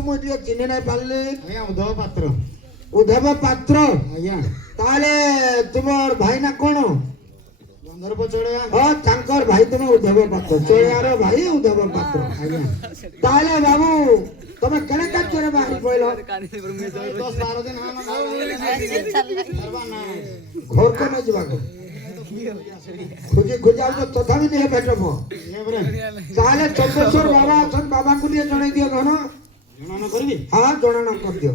बाबू मुझे चिन्ह नहीं पाले आज्ञा उद्धव पात्र उद्धव पात्र आज्ञा ताले तुमर भाई ना कौन गंधर्व चढ़या हाँ तांकर भाई तुम उद्धव पात्र चोयार भाई उद्धव पात्र आज्ञा ताले बाबू तुम्हें कने काचरे बाहर पइलो 10-12 दिन हम घर को नहीं जीवा खुजी खुजा तो तथापि नहीं भेटबो ताले चंद्रेश्वर बाबा अछन बाबा को लिए जणाई दियो घन जणाना करबी हां जणाना कर दियो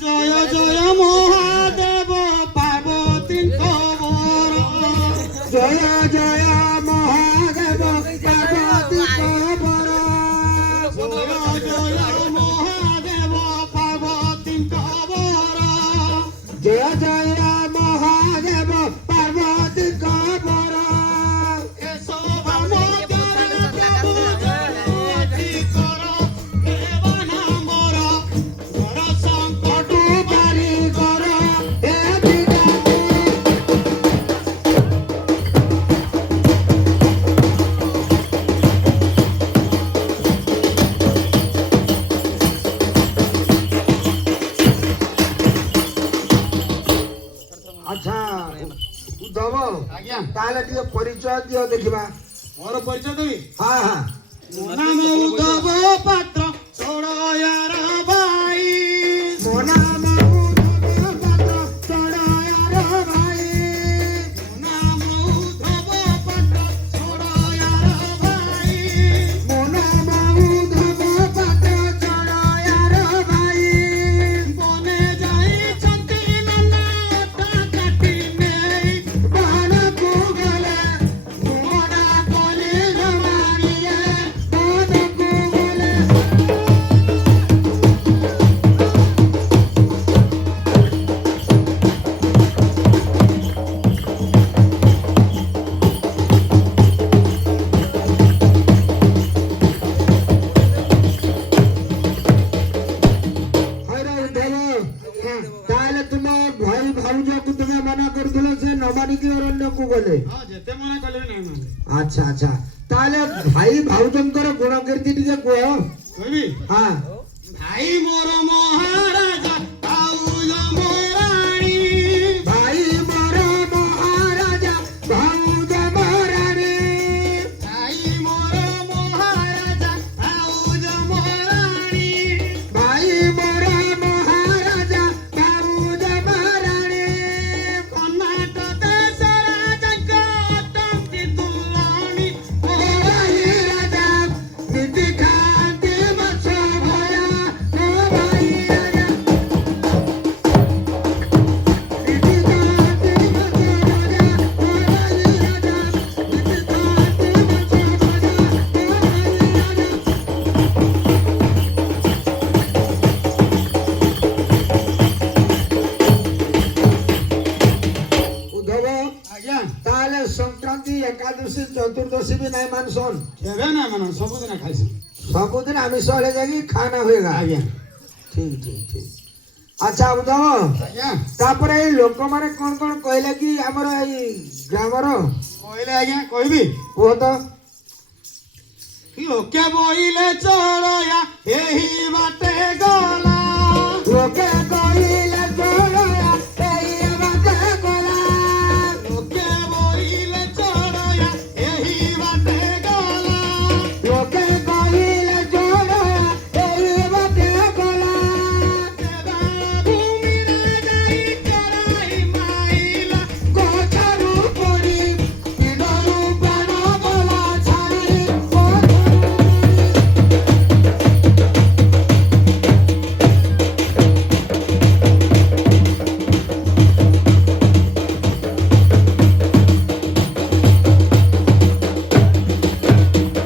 जय जय महादेव पार्वती खबर जय जय महादेव पार्वती खबर जय महादेव पार्वती खबर जय जय महादेव पार्वती खबर अच्छा उद्धव आज्ञा ताले टिके परिचय दियो देखिबा मोर परिचय देबी हां हां मो नाम उद्धव पात्र छोड़यार भाई मो नाम उद्धव पात्र चढ़ायार भाई मो नाम उद्धव पात्र छोड़यार भाई मो नाम उद्धव पात्र चढ़ायार भाई बने जाई छंती नन्ना काटी नेई बाण को गले मोना कोली जमानिए बाण को गले हायरा उद्धव ताले तुम भाई भाउज को तुम्हें मना करथिलो से नमानी की अरण्य को गले हां जेते मना कले नै माने अच्छा अच्छा ताले भाई भाउजंकर गुण कीर्ति टिके को कहबी हां भाई मोर महाराजा आउज मोराणी भाई मोर महाराजा भाउज मोरानी भाई मोर महाराजा आउज मोराणी भाई मोर महाराजा भाउज मोरानी कर्नाटक देशरा जंक अटंकी दुलाणी ओ भाई राजा मिठी खाती मछ भया ओ भाई राजा मिठी खाती मछ भया ओ भाई राजा मिठी खाती मछ भया ओ भाई राजा उद्धव आज्ञा ताले संक्रांति एकादशी चतुर्दशी भी नहीं मानसन केबे ना मानो सब दिन खाइसी सबुदिन आमिष वाले जाएगी खाना होएगा आज्ञा ठीक ठीक ठीक अच्छा उद्धव आज्ञा तापरे ए लोक माने कोन कोन कहले कि हमर ए ग्रामर कहले आज्ञा कहबी वो तो लोके बोइले चढ़या एही बाटे गला लोके कहिला चोरया एई बाटे गला लोके बोइले चढ़या एही बाटे गला लोके कहिला चोरया एई बाटे गला भूमि रे जाई कराई माइला कोठारू पड़ी इडरू प्राण गला छाड़ी कोठारू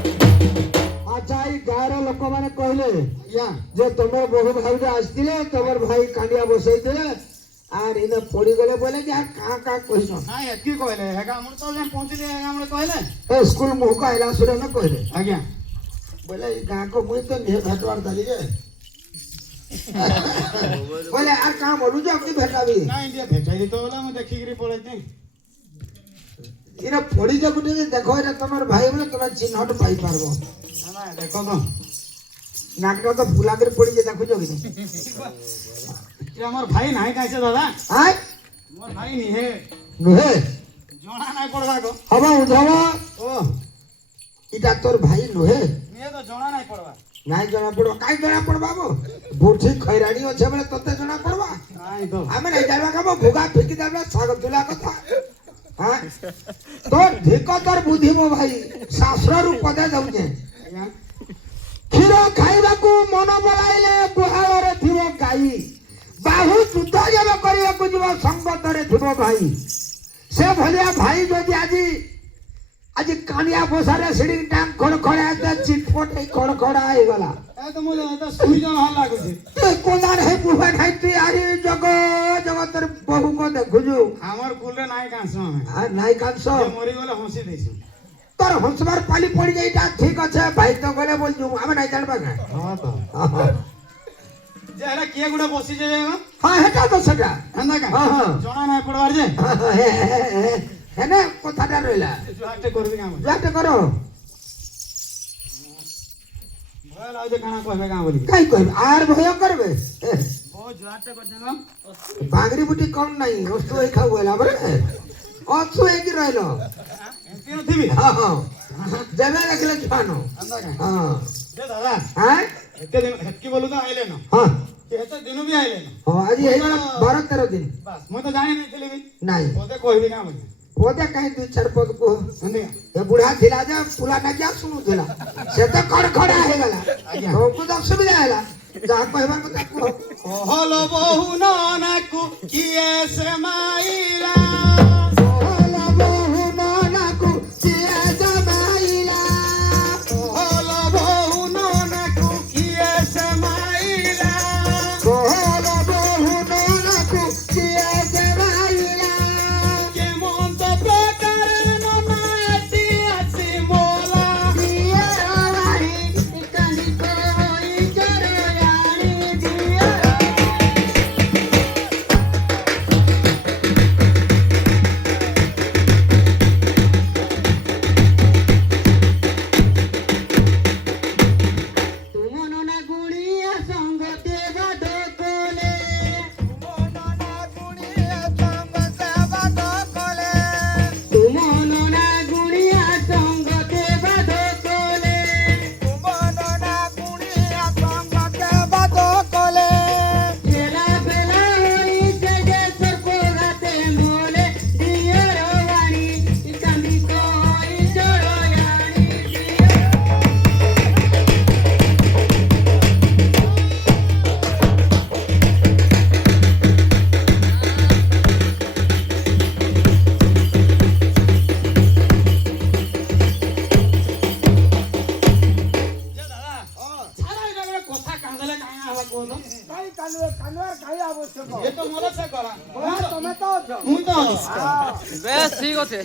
अच्छा ई गाँव लोक मैंने कहले आज्ञा जे तुम बहु भाई आसते तुम भाई कांडिया बसई आर इन पड़ी गले बोले कि क्या क्या कहसन ना एतकी कहले हेगा हमर तो जे पहुंचले हेगा हमर कहले ए स्कूल मुह का आइला सुरे न कहले आज्ञा बोले ई गाँ को मुई तो नहीं भेटवार दाली रे बोले यार काम बोलू जो अपनी भेटाबी ना इंडिया भेटाई तो होला मैं देखि गिरी पळैते इना पड़ी जो गुटे देखो रे तमर भाई बोले तुम चिन्हट पाई पारबो ना देखो तो नाकटा तो फुला कर पड़ी जे देखो जो कि ये हमर भाई नाही कायसे दादा आय मोर भाई निहे नुहे जणा नाही पडवा को हवा उधवा ओ इटा तोर भाई नुहे निहे तो जणा नाही पडवा नाही जना पड़वा काई जना पड़वा बो बुठी खैराणी अच्छे बले तोते जना पड़वा नाही तो आमे नहीं जानवा का बो भुगा फेंकी देबला साग तुला कथा हां तोर धिको तोर बुद्धि मो भाई शास्त्र रूप पदे जाउजे क्षीर खाइबा को मन बलाइले गुहाल रे थिबो गाई बाहु जुद्ध जब करिया को जीव संगत रे थिबो भाई से भलिया भाई जदि आज कानिया पोसारे सिडी टांग खड़खड़ा आते चिटपट खड़खड़ा आइ गला ए तो मुझे तो सुई जन हल लागु छे ए कोदार है बुहा खाइती आरी जगतर बहु को देखुजु हमर कुले नाही कांसो हमें आ नाइ कांसो जे मरी गले हंसी देसी तोर हंसबार पाली पड़ी जाइटा ठीक আছে भाई तो गले बोल जु हम नाही जानबा का हां तो जे एला किए गुडा बसी जे हां हेटा तो सटा हंदा का हां हां जणा नाही पडवार जे है ना কথাটা রইলা जो आटे करबी काम যাতে করো भय लाउ जे खाना कहबे काम बोली কাই কইবে আর ভয় করবে बहुत जो आटे कर देनो বাগরি বুটি কম নাই অস্ত এই খাও বলা বলে অস্ত এই কি রইলো तीन थीबी हां हां जगह रखले छानो हंदा का हां जे दादा हां एके दिन हटकी बोलू तो आइले न हां ये तो दिन भी आइले न हां आज हे 12 13 दिन बस मैं तो जाने नहीं थी भी नहीं ओते कहबी काम बोली ओदे कहीं दू चार पद को हंदी ये बुढ़ा थिला जा पुला ना क्या सुनु थिला से तो खड़खड़ा हे गला तो कुछ असुविधा हैला जा कहबा को ताको कहलो बहु नानकु किए से माइला ओला बहु नानकु किए जमाइला कहलो बहु नानकु किए से माइला ओला बहु नानकु किए जमाइला के मन तो प्रकार नना एती आसी मोला दिया वारी कनी कोई करयानी दिया ये तो मोला से करा તમે તો છો હું તો বেশ ঠিক আছে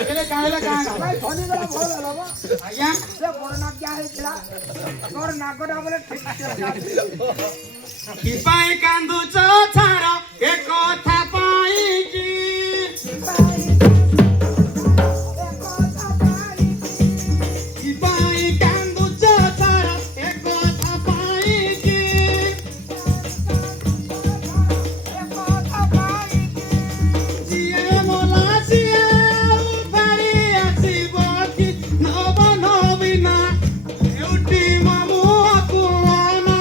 এখানে কাঁদলে কাঁদা ভাই ধনী গলা ভালো হলো বা আইয়া সে বড় নাক যা হইছিলা তোর নাকটা বলে ঠিক কি পাই কান্দুছ ছাড় এ কথা পাই কি কি পাই কান্দুছ ছাড় এ কথা পাই কি জিয়ে মোলা জিয়ে উঠারি আসিব কি নব নবীনা এউটি মামু কুয়ানা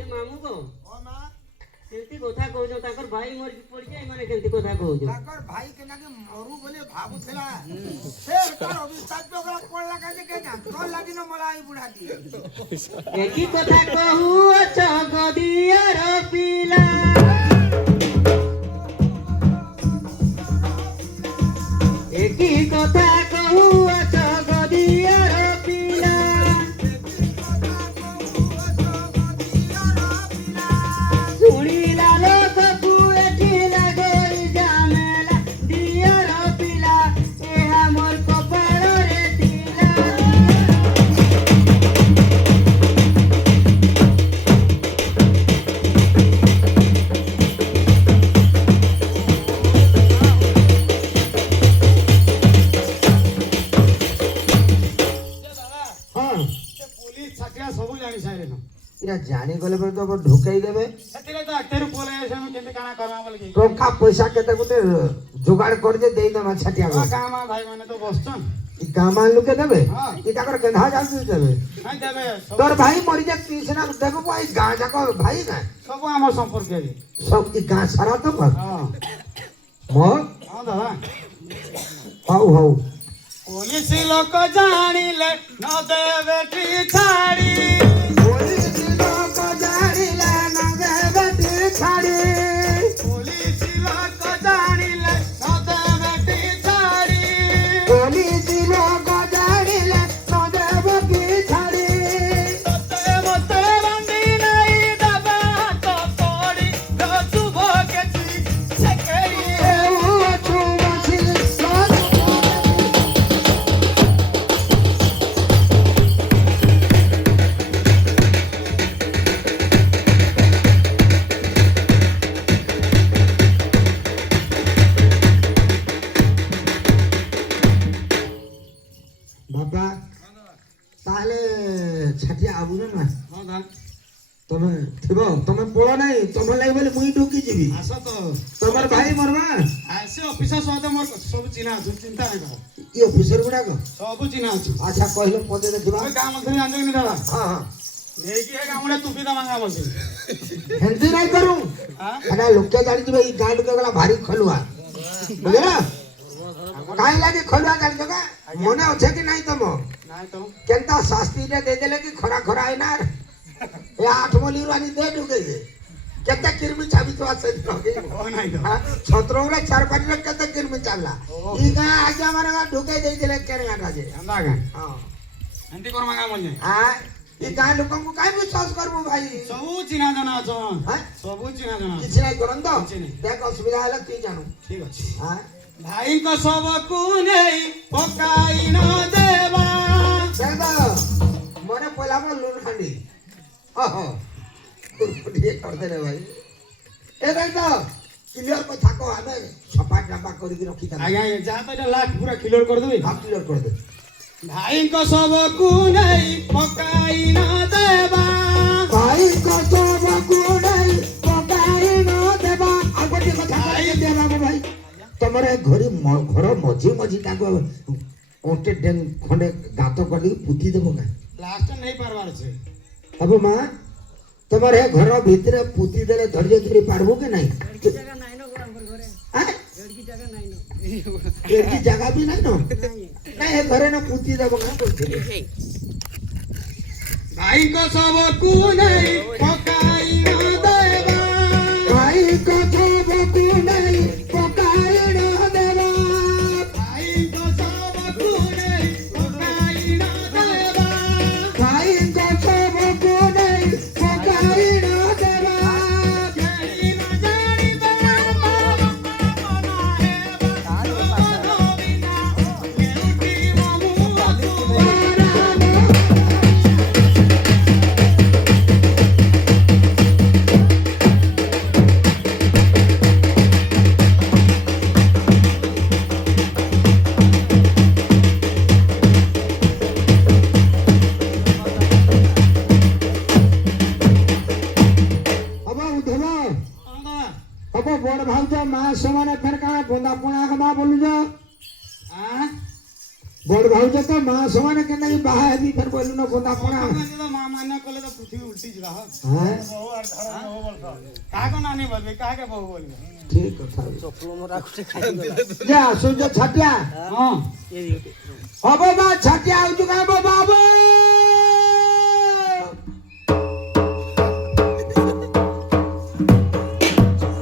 ଏ ମାମୁ କో କେମିତି କଥା କହୁଛ ତାଙ୍କର ଭାଇ ମରି ପଡିଛି ଏମାନେ କେମିତି କଥା କହୁଛ ତାଙ୍କର ଭାଇ କେନା କି ମରୁ ବୋଲି ଭାବୁଥିଲା ସେ ତାର ଅବିଶ୍ୱାସ ଜଗଲା ପଡଲା କାजे କେ ନା ତୋ ଲାଗିନ ମଲା ଆଇ ବୁଢାଟି ଏକି କଥା କହୁଅଛ ଗଦିଆର ପିଲା ଏକି କଥା କହୁଅଛ ଗଦିଆର ପିଲା ଶୁଣିଲା ଲୋକକୁ ଏଠି ଲାଗୋଇ ଜାମେଲା ଦିଅର ପିଲା ଏହା ମୋର କପାଳରେ ଥିଲା ଏରା ଜାଣି ଗଲେ ପରେ ତ ଢୁକେଇ ଦେବେ ସେଥିରେ ତ ଆଠରୁ ପଳେଇ ଆସିବେ ମୁଁ କେମିତି କାଣା କରବା ବୋଲିକି ଟଙ୍କା ପଇସା କେତେ ଗୋଟେ ଯୋଗାଡ଼ କରିଦେ ଦେଇଦେମା ଛାଟିଆ ଗାଁ ମା ଭାଇ ମାନେ ତ ବସଛନ୍ ଗାଁ ମାନ ଲୋକେ ଦେବେ ହଁ। ଏ ତାଙ୍କର କେନ୍ଧା ଯାଉଛି ଦେବେ ନାଇଁ ଦେବେ তোর ভাই মরি যা তুই সিনা দেখো ভাই গাঁ যাক ভাই না ସବୁ ଆମର ସମ୍ପର୍କୀୟ ଯେ। সব কি গাঁ সারা তো কর ହଁ মো ହଁ ଦାଦା হউ হউ ପୋଲିସ ଲୋକ ଜାଣିଲେ ନ ଦେବେ ଟି ଛାଡ଼ି পুলিশ লোক জানিলে না দেবে তুই ছাড়ি ପୋଲିସ ଲୋକ ଜାଣିଲେ ନ ଦେବେ ଟି ଛାଡ଼ି পুলিশ লোক জানিলে না দেবে তুই ছাড়ি ତତେ ମତେ ବାନ୍ଧି ନେଇ ଦେବେ ହାତ ତୋଡ଼ି ରଚୁବ କେଚି ସେକେରି এউ ছুমাছি বাবা তাহলে ছাটিয়া আবুন না ହଁ ଦା তুমি থিব তুমি পড়ো নাই তোমার লাগি বলে মুই ঢুকি যাবি ଆସ ତ তোমার ভাই মরবা ଆସେ ଅଫିସର ସହିତ ମୋର ସବୁ ଚିହ୍ନା ଅଛି ଚିନ୍ତା ନାହିଁ କର ই অফিসর গুড়াক ସବୁ ଚିହ୍ନା ଅଛି আচ্ছা কহিলে পদে দেখিবা ଆମେ ଗାଁ ମଧ୍ୟରେ ଜାଣିଛ କି ନି ଦାଦା হ্যাঁ হ্যাঁ ନେଇକି ଏ ଗାଁରେ ତୁପି ଦବା ଗାଁ ମଧ୍ୟରେ হেন্দি নাই করু ହଁ এটা লোকে জানিଯିবে এই গাঁ ঢুকে গলা ভারি খলুয়া বুঝলা কাই লাগে খলুয়া জানিছ কা মনে আছে কি নাই তম ନାଇଁ ତ কেনতা শাস্তিটা দিয়ে দেলে কি খরা খরা আইনার এ আঠ মলির আনি দে ঢুকে দে কেতে কিরমি চাবি তো আছে ଓ ନାଇଁ ତ ছত্রগুলা চার পাটিরে কেতে কিরমি চাবলা ই গাঁ আজ আমার গাঁ ঢুকে ଦେଇଥିଲେ কেন গাঁটা যে ଏନ୍ତା ଗାଁ ହଁ ଏମିତି କରମା ଗାଁ ମଧ୍ୟରେ ଏ ଗାଁ ଲୋକଙ୍କୁ କାହିଁ ବିଶ୍ୱାସ କରିବୁ ଭାଇ ସବୁ ଚିହ୍ନା ଜଣା ଅଛନ୍ ହଁ? ସବୁ ଚିହ୍ନା ଜଣା କିଛି ନାହିଁ କରନ୍ତ କିଛି ନାହିଁ। ଦେଖ ଅସୁବିଧା ହେଲେ ତୁଇ ଜାଣୁ ଠିକ ଅଛି ହଁ? ଭାଇଙ୍କ ଶବକୁ ନେଇ ପକାଇ ନ ଦେବା ଦେଖ ମନେ ପଇଲା ମୋ ଲୁଣ ହାଣ୍ଡି ଓହୋ ଟିକେ କରିଦେଲେ ଭାଇ ଏ ଦେଖ କ୍ଲିୟର କଥା କହ ଆମେ ସଫା ଡାବା କରିକି ରଖିଥାଉ ଆଜ୍ଞା ଆଜ୍ଞା ଯାହା ତ ଏଇଟା ଲାଷ୍ଟ ପୁରା କ୍ଲିୟର କରିଦେବି ହଁ କ୍ଲିୟର କରିଦେ ଭାଇଙ୍କ ଶବକୁ ନେଇ ପକାଇ ନ ଦେବା ଭାଇ କସବକୁ ନେଇ ପକାଇ ନ ଦେବା ଆଉ ଗୋଟେ କଥା କହିଲେ ଦେବା ମୋ ଭାଇ ତମର ଏ ଘର ମଝି ମଝି ତାକୁ ଗୋଟେ ଖଣ୍ଡେ ଗାତ କରିକି ପୁତି ଦେବ ନା ଲାଷ୍ଟ ନେଇ ପାରବାର ଅଛି ହବ ମା ତମର ଏ ଘର ଭିତରେ ପୁତି ଦେଲେ ଧୈର୍ଯ୍ୟ ଧରି ପାରବୁ କି ନାହିଁ ଜାଗା নাই ন আমার ঘরে ଆଁ? এড়কি জায়গা নাই ন ଏଠି ଜାଗା ବି ନାହିଁ ନା ଏ ଘରେ ନା ପୁତି ଦେବ ନା କହୁଥିଲି ଭାଇଙ୍କ ଶବକୁ ନେଇ ପକାଇ ନ ଦେବା ଭାଇ କସବକୁ ନେଇ ପକାଇ ନ ଦେବା ଭାଇଙ୍କ ଶବକୁ ନେଇ ପକାଇ ନ ଦେବା ଭାଇ କସବକୁ ନେଇ ପକାଇ ନ ଦେବା କେହି ନ ଜାଣିବେ ମନ ହେବା ଜୀବନ ବିନା ଲେଉଟିବ ମୁହଁକୁ হব উঠব ହଁ ଦାଦା হব বড় ভাউজ মা সমানে ফের কাଣା বন্দা পোনা হবা বলুছ আঁ বড় ভাউজ তো মা সমানে কেন বাহা হেবি ফের বলু না বন্দা পোনা ତ ମା ମାନ୍ୟ କଲେ ତ ପୃଥିବୀ ଉଲ୍ଟି ଯିବା ହଁ হ্যাঁ କାହାକୁ ନାନୀ ବୋଲବେ କାହାକେ ବୋହୁ ବୋଲବେ ঠিক কথা চপ্পল মোরা করে খাই যা সূর্য ছাটিয়া ହଁ হব বা ছাটিয়া আউଛୁ কা বাবু